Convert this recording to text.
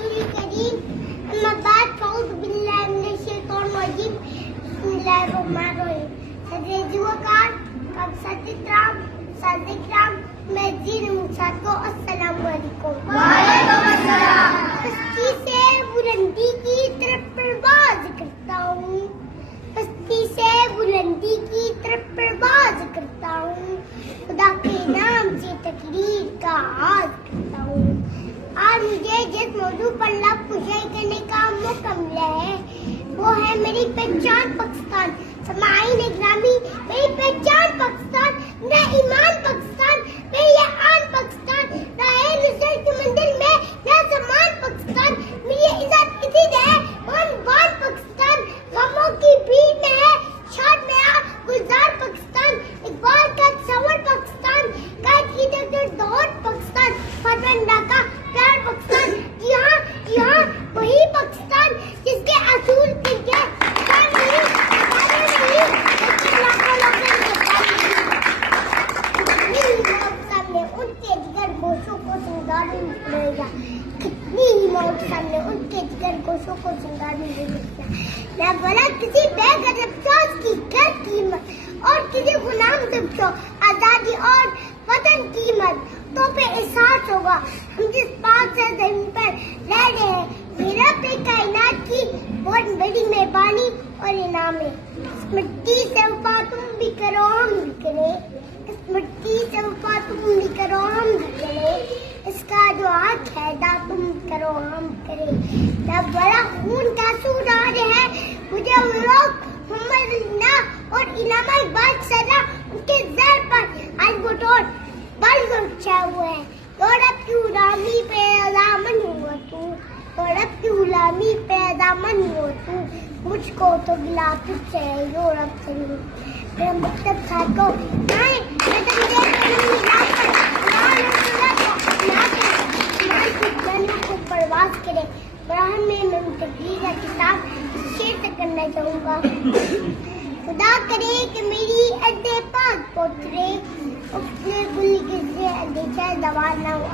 رسول الكريم أما بعد فأعوذ بالله من الشيطان الرجيم بسم الله الرحمن الرحيم حضرت وقار کب سترام صادقرام مزید مساعد کو السلام علیکم وعلیکم السلام. پستی سے بلندی کی طرف پرواز کرتا ہوں پستی سے بلندی کی طرف پرواز کرتا ہوں خدا کے نام سے تقریر کا آغاز کرتا ہوں آج مجھے جس موضوع پر لب کشائی کرنے کا موقع ملا ہے وہ ہے میری پہچان پاکستان. سامعین گرامی، میری پہچان پاکستان، میرا ایمان پاکستان، میری آن پاکستان، راہ نصرت کی منزل میں میرا سامان پاکستان، میری عزت عزیز ہے عنوان پاکستان، غموں کی بھیڑ میں ہے شاد میرا گلزار پاکستان، اقبال کا تصور پاکستان، قائد کی دوڑ پاکستان، فرماندا کا پیار پاکستان. جی ہاں وہی پاکستان جس کے اصول کے کتنی ہی موت سامنے ان کے جگر گوشوں کو سنگار میں دے سکتا نہ بولا کسی بے غضب شخص کی گھر قیمت اور کسی غلام دبشو آزادی اور وطن قیمت تو پہ احساس ہوگا ہم جس پاک سے زمین پر رہ رہے ہیں میرا پہ کائنات کی بہت بڑی مہربانی اور انعام ہے. اس مٹی سے وفا تم بھی کرو ہم بھی کریں اس مٹی سے وفا تم بھی کرو ہم بھی کریں اس کا جو حق ہے ادا تم کرو ہم کریں. جب بڑا خون کا سور آ رہا ہے مجھے ان لوگ محمد اللہ اور علامہ اقبال سزا ان کے زہر پر آج بٹور بل گچھا ہوا ہے. یورپ کی غلامی پہ دامن ہوا تو یورپ کی غلامی پہ دامن ہوا تو مجھ کو تو گلا تجھ سے یورپ سے نہیں. میرا مطلب تھا کو پرواز کرے براہم میں تقریر کا کتاب شیر سے کرنا چاہوں گا. خدا کرے کہ میری اڈے پاک پوترے اپنے گلی کے سے اڈے چاہے دوار نہ ہو.